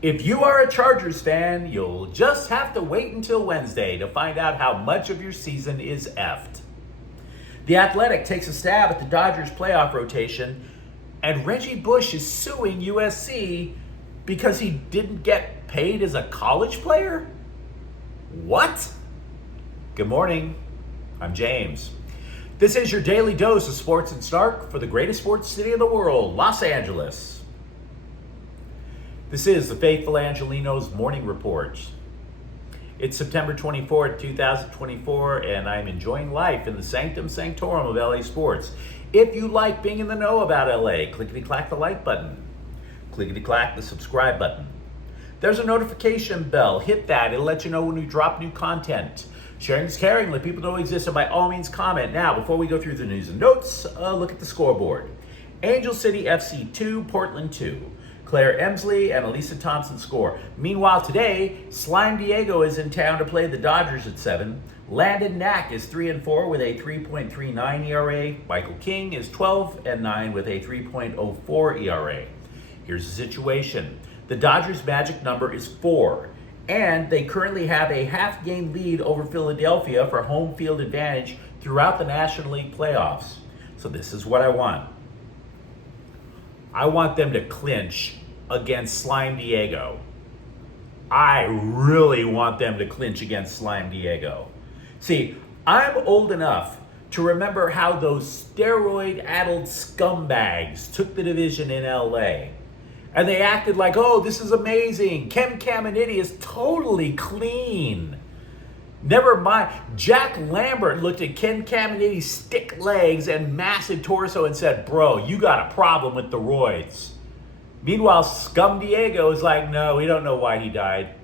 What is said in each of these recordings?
If you are a Chargers fan, you'll just have to wait until Wednesday to find out how much of your season is effed. The Athletic takes a stab at the Dodgers playoff rotation, and Reggie Bush is suing USC because he didn't get paid as a college player? What? Good morning. I'm James. This is your daily dose of sports and snark for the greatest sports city in the world, Los Angeles. This is the Faithful Angelenos Morning Report. It's September 24th, 2024, and I'm enjoying life in the sanctum sanctorum of LA sports. If you like being in the know about LA, clickety-clack the like button. Clickety-clack the subscribe button. There's a notification bell. Hit that. It'll let you know when we drop new content. Sharing is caring. Let people know we exist, and by all means comment. Now, before we go through the news and notes, look at the scoreboard. Angel City FC 2, Portland 2. Claire Emsley and Elisa Thompson score. Meanwhile, today, Slime Diego is in town to play the Dodgers at 7. Landon Knack is 3-4 with a 3.39 ERA. Michael King is 12-9 with a 3.04 ERA. Here's the situation. The Dodgers' magic number is 4, and they currently have a half-game lead over Philadelphia for home field advantage throughout the National League playoffs. So this is what I want. I want them to clinch against Slime Diego. I really want them to clinch against Slime Diego. See, I'm old enough to remember how those steroid-addled scumbags took the division in LA. And they acted like, oh, this is amazing. Kem Caminiti is totally clean. Never mind, Jack Lambert looked at Ken Caminiti's stick legs and massive torso and said, bro, you got a problem with the roids. Meanwhile, Scum Diego is like, no, we don't know why he died.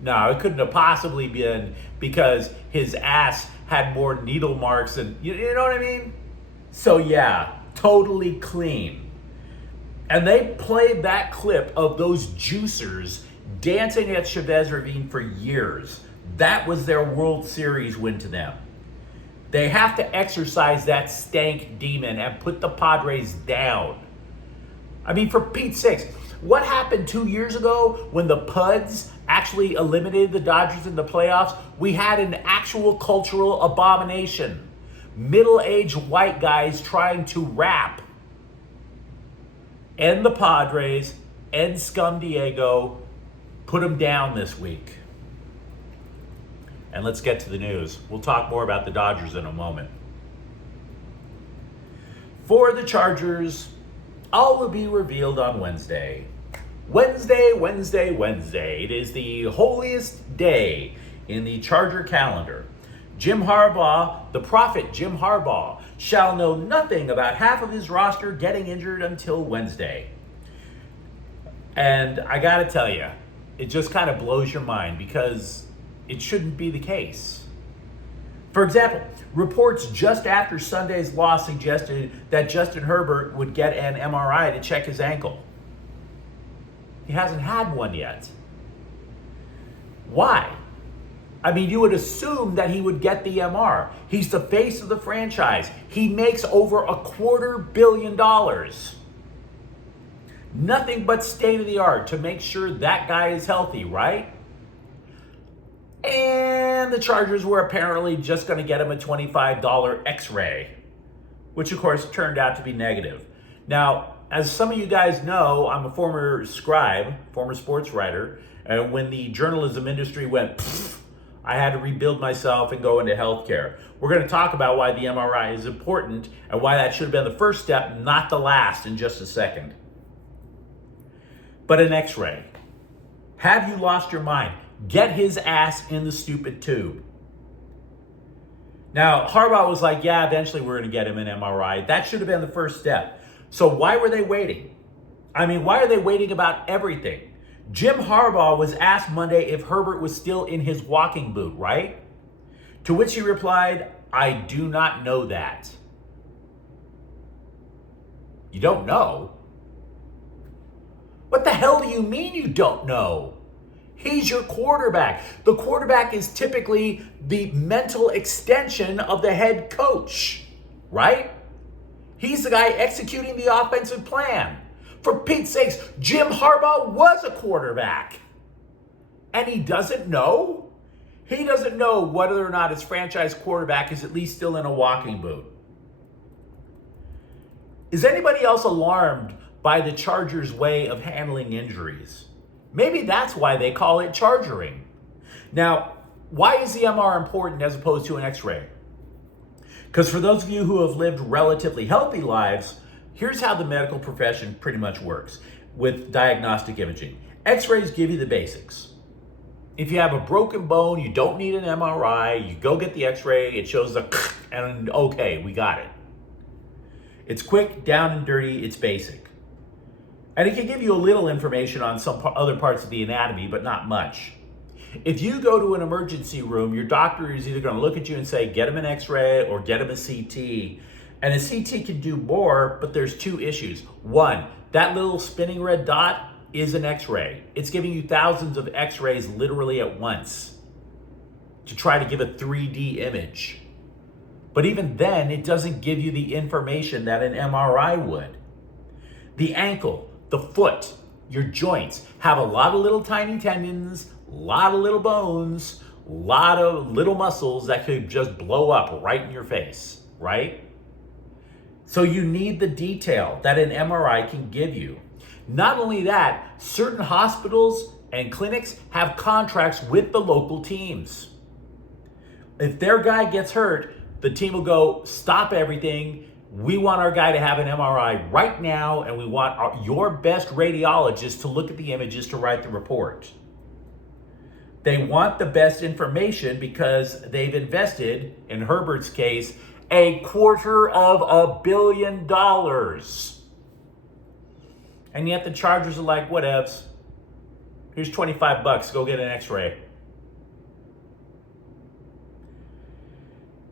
No, it couldn't have possibly been because his ass had more needle marks and, you know what I mean? So yeah, totally clean. And they played that clip of those juicers dancing at Chavez Ravine for years. That was their World Series win to them. They have to exercise that stank demon and put the Padres down. I mean, for Pete's sakes, what happened 2 years ago when the Puds actually eliminated the Dodgers in the playoffs? We had an actual cultural abomination. Middle-aged white guys trying to rap. End the Padres, end Scum Diego, put them down this week. And let's get to the news. We'll talk more about the Dodgers in a moment. For the Chargers, all will be revealed on Wednesday. Wednesday. It is the holiest day in the Charger calendar. Jim Harbaugh, the prophet Jim Harbaugh, shall know nothing about half of his roster getting injured until Wednesday. And I gotta tell you, it just kind of blows your mind because it shouldn't be the case. For example, reports just after Sunday's loss suggested that Justin Herbert would get an MRI to check his ankle. He hasn't had one yet. Why? I mean, you would assume that he would get the MR. He's the face of the franchise. He makes over $250 million. Nothing but state of the art to make sure that guy is healthy, right? And the Chargers were apparently just going to get him a $25 x-ray, which of course turned out to be negative. Now, as some of you guys know, I'm a former scribe, former sports writer, and when the journalism industry went, I had to rebuild myself and go into healthcare. We're going to talk about why the MRI is important and why that should have been the first step, not the last, in just a second. But an x-ray. Have you lost your mind? Get his ass in the stupid tube. Now, Harbaugh was like, yeah, eventually we're going to get him an MRI. That should have been the first step. So why were they waiting? I mean, why are they waiting about everything? Jim Harbaugh was asked Monday if Herbert was still in his walking boot, right? To which he replied, I do not know that. You don't know? What the hell do you mean you don't know? He's your quarterback. The quarterback is typically the mental extension of the head coach, right? He's the guy executing the offensive plan. For Pete's sakes, Jim Harbaugh was a quarterback. And he doesn't know? He doesn't know whether or not his franchise quarterback is at least still in a walking boot. Is anybody else alarmed by the Chargers' way of handling injuries? Maybe that's why they call it chargering. Now, why is the MR important as opposed to an X-ray? Because for those of you who have lived relatively healthy lives, here's how the medical profession pretty much works with diagnostic imaging. X-rays give you the basics. If you have a broken bone, you don't need an MRI, you go get the X-ray, it shows the and okay, we got it. It's quick, down and dirty, it's basic. And it can give you a little information on some other parts of the anatomy, but not much. If you go to an emergency room, your doctor is either going to look at you and say, get him an X-ray or get him a CT. And a CT can do more, but there's two issues. One, that little spinning red dot is an X-ray. It's giving you thousands of X-rays literally at once to try to give a 3D image. But even then, it doesn't give you the information that an MRI would. The ankle, the foot, your joints have a lot of little tiny tendons, a lot of little bones, a lot of little muscles that could just blow up right in your face, right? So you need the detail that an MRI can give you. Not only that, certain hospitals and clinics have contracts with the local teams. If their guy gets hurt, the team will go, stop everything. We want our guy to have an MRI right now, and we want your best radiologist to look at the images to write the report. They want the best information because they've invested, in Herbert's case, $250 million. And yet the Chargers are like, whatevs. Here's $25, go get an X-ray.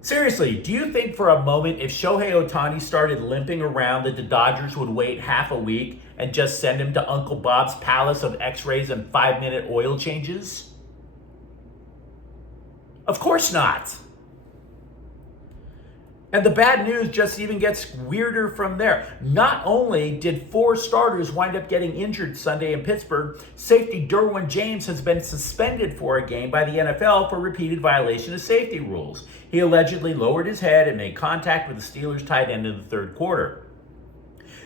Seriously, do you think for a moment if Shohei Ohtani started limping around that the Dodgers would wait half a week and just send him to Uncle Bob's palace of X-rays and 5-minute oil changes? Of course not. And the bad news just even gets weirder from there. Not only did 4 starters wind up getting injured Sunday in Pittsburgh, safety Derwin James has been suspended for a game by the NFL for repeated violation of safety rules. He allegedly lowered his head and made contact with the Steelers tight end in the third quarter.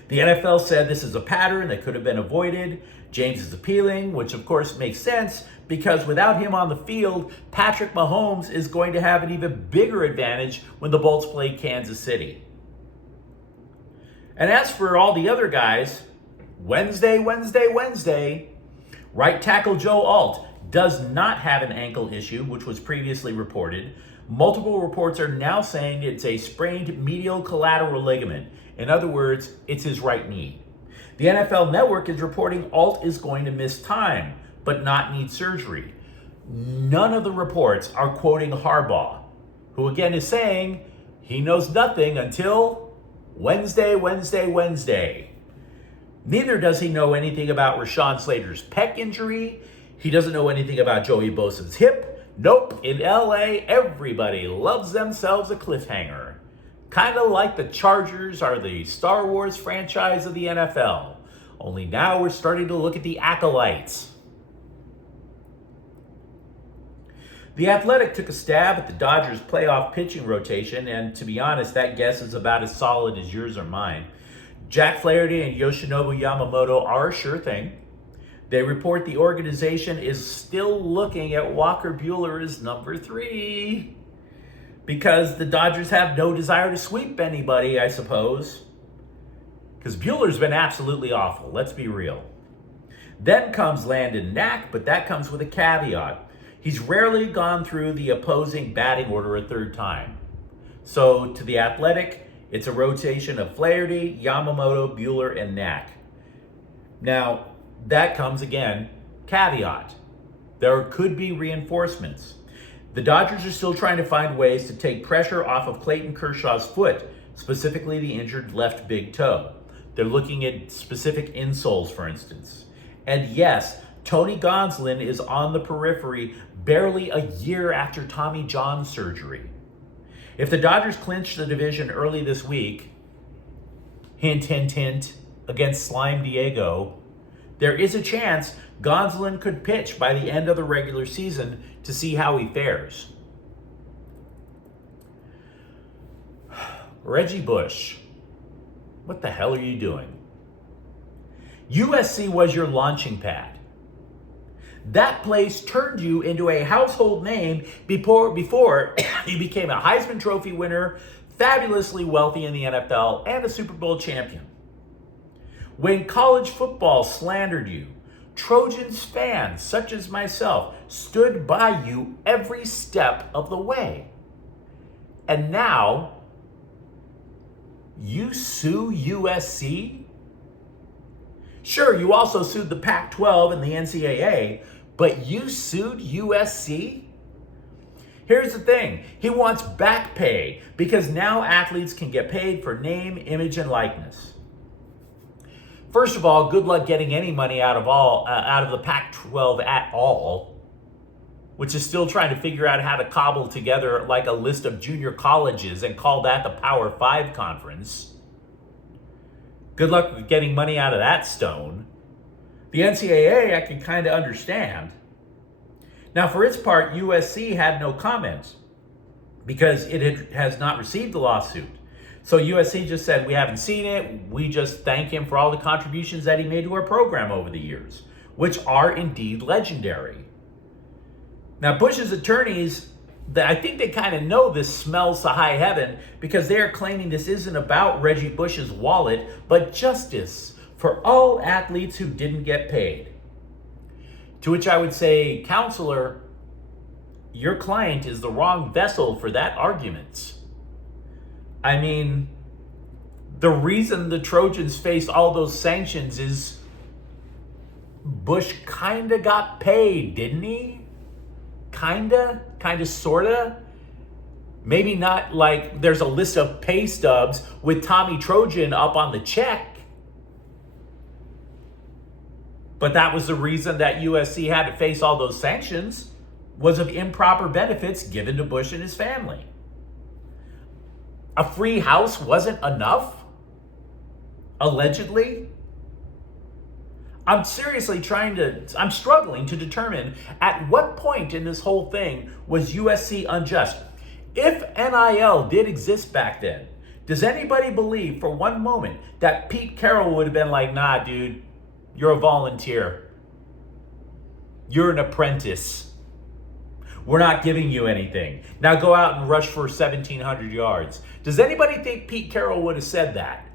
The NFL said this is a pattern that could have been avoided. James is appealing, which of course makes sense because without him on the field, Patrick Mahomes is going to have an even bigger advantage when the Bolts play Kansas City. And as for all the other guys, Wednesday, right tackle Joe Alt does not have an ankle issue, which was previously reported. Multiple reports are now saying it's a sprained medial collateral ligament. In other words, it's his right knee. The NFL Network is reporting Alt is going to miss time, but not need surgery. None of the reports are quoting Harbaugh, who again is saying he knows nothing until Wednesday. Neither does he know anything about Rashawn Slater's pec injury. He doesn't know anything about Joey Bosa's hip. Nope, in LA, everybody loves themselves a cliffhanger. Kind of like the Chargers are the Star Wars franchise of the NFL. Only now we're starting to look at the acolytes. The Athletic took a stab at the Dodgers' playoff pitching rotation, and to be honest, that guess is about as solid as yours or mine. Jack Flaherty and Yoshinobu Yamamoto are a sure thing. They report the organization is still looking at Walker Buehler as number 3 because the Dodgers have no desire to sweep anybody, I suppose. Because Buehler's been absolutely awful, let's be real. Then comes Landon Knack, but that comes with a caveat. He's rarely gone through the opposing batting order a third time. So to the Athletic, it's a rotation of Flaherty, Yamamoto, Buehler, and Knack. Now, that comes again, caveat. There could be reinforcements. The Dodgers are still trying to find ways to take pressure off of Clayton Kershaw's foot, specifically the injured left big toe. They're looking at specific insoles, for instance. And yes, Tony Gonsolin is on the periphery barely a year after Tommy John surgery. If the Dodgers clinch the division early this week, hint, hint, hint, against Slime Diego, there is a chance Gonsolin could pitch by the end of the regular season to see how he fares. Reggie Bush, what the hell are you doing? USC was your launching pad. That place turned you into a household name before you became a Heisman Trophy winner, fabulously wealthy in the NFL, and a Super Bowl champion. When college football slandered you, Trojans fans such as myself stood by you every step of the way. And now, you sue USC? Sure, you also sued the Pac-12 and the NCAA, but you sued USC? Here's the thing. He wants back pay because now athletes can get paid for name, image, and likeness. First of all, good luck getting any money out of the Pac-12 at all, which is still trying to figure out how to cobble together like a list of junior colleges and call that the Power 5 conference. Good luck with getting money out of that stone. The NCAA, I can kind of understand. Now, for its part, USC had no comment because it has not received the lawsuit. So USC just said, we haven't seen it. We just thank him for all the contributions that he made to our program over the years, which are indeed legendary. Now, Bush's attorneys, I think they kind of know this smells to high heaven because they are claiming this isn't about Reggie Bush's wallet, but justice for all athletes who didn't get paid. To which I would say, counselor, your client is the wrong vessel for that argument. I mean, the reason the Trojans faced all those sanctions is Bush kind of got paid, didn't he? Kinda, sorta. Maybe not like there's a list of pay stubs with Tommy Trojan up on the check. But that was the reason that USC had to face all those sanctions, was of improper benefits given to Bush and his family. A free house wasn't enough? Allegedly? I'm struggling to determine at what point in this whole thing was USC unjust. If NIL did exist back then, does anybody believe for one moment that Pete Carroll would have been like, nah, dude, you're a volunteer. You're an apprentice. We're not giving you anything. Now go out and rush for 1,700 yards. Does anybody think Pete Carroll would have said that?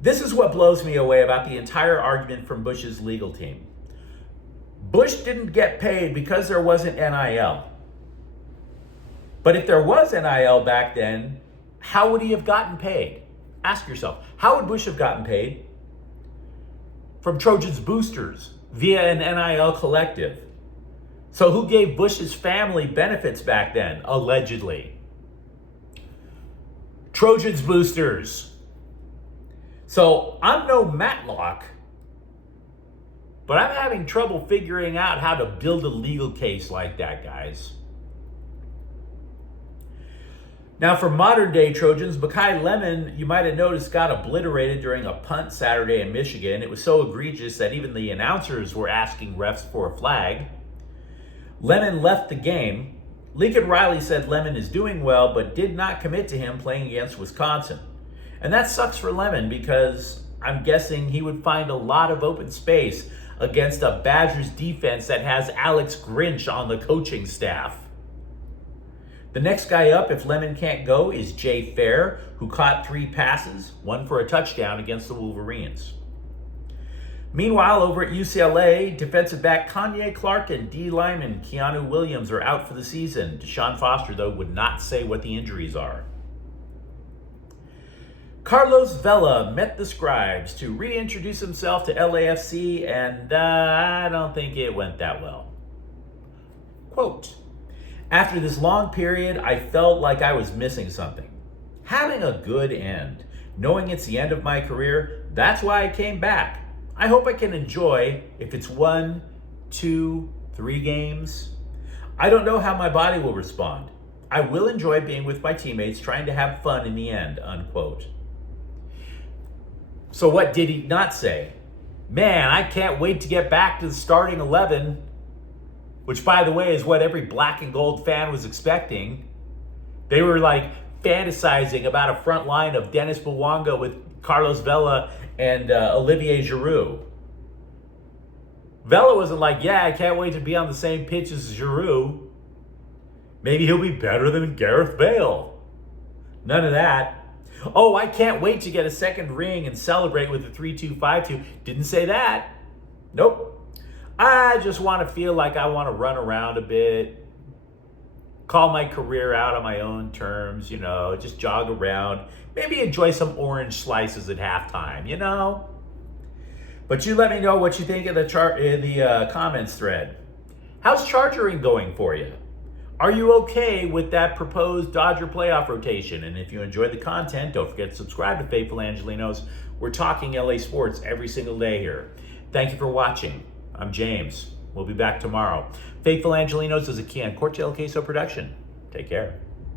This is what blows me away about the entire argument from Bush's legal team. Bush didn't get paid because there wasn't NIL. But if there was NIL back then, how would he have gotten paid? Ask yourself, how would Bush have gotten paid? From Trojans boosters via an NIL collective. So who gave Bush's family benefits back then, allegedly? Trojans boosters. So I'm no Matlock, but I'm having trouble figuring out how to build a legal case like that, guys. Now, for modern day Trojans, Mekhi Lemon, you might have noticed, got obliterated during a punt Saturday in Michigan. It was so egregious that even the announcers were asking refs for a flag. Lemon left the game. Lincoln Riley said Lemon is doing well, but did not commit to him playing against Wisconsin. And that sucks for Lemon because I'm guessing he would find a lot of open space against a Badgers defense that has Alex Grinch on the coaching staff. The next guy up, if Lemon can't go, is Jay Fair, who caught 3 passes, 1 for a touchdown against the Wolverines. Meanwhile, over at UCLA, defensive back Kanye Clark and D lineman Keanu Williams are out for the season. Deshaun Foster, though, would not say what the injuries are. Carlos Vela met the Scribes to reintroduce himself to LAFC, and I don't think it went that well. Quote, after this long period, I felt like I was missing something. Having a good end. Knowing it's the end of my career, that's why I came back. I hope I can enjoy if it's 1, 2, 3 games. I don't know how my body will respond. I will enjoy being with my teammates, trying to have fun in the end, unquote. So what did he not say? Man, I can't wait to get back to the starting 11, which, by the way, is what every black and gold fan was expecting. They were like fantasizing about a front line of Dennis Bouanga with Carlos Vela and Olivier Giroud. Vela wasn't like, yeah, I can't wait to be on the same pitch as Giroud. Maybe he'll be better than Gareth Bale. None of that. Oh, I can't wait to get a second ring and celebrate with the 3-2-5-2. Didn't say that. Nope. I just want to feel like I want to run around a bit, call my career out on my own terms, just jog around, maybe enjoy some orange slices at halftime, But you let me know what you think of the comments thread. How's chargering going for you? Are you okay with that proposed Dodger playoff rotation? And if you enjoyed the content, don't forget to subscribe to Faithful Angelenos. We're talking LA sports every single day here. Thank you for watching. I'm James. We'll be back tomorrow. Faithful Angelenos is a Kian Cortell Queso production. Take care.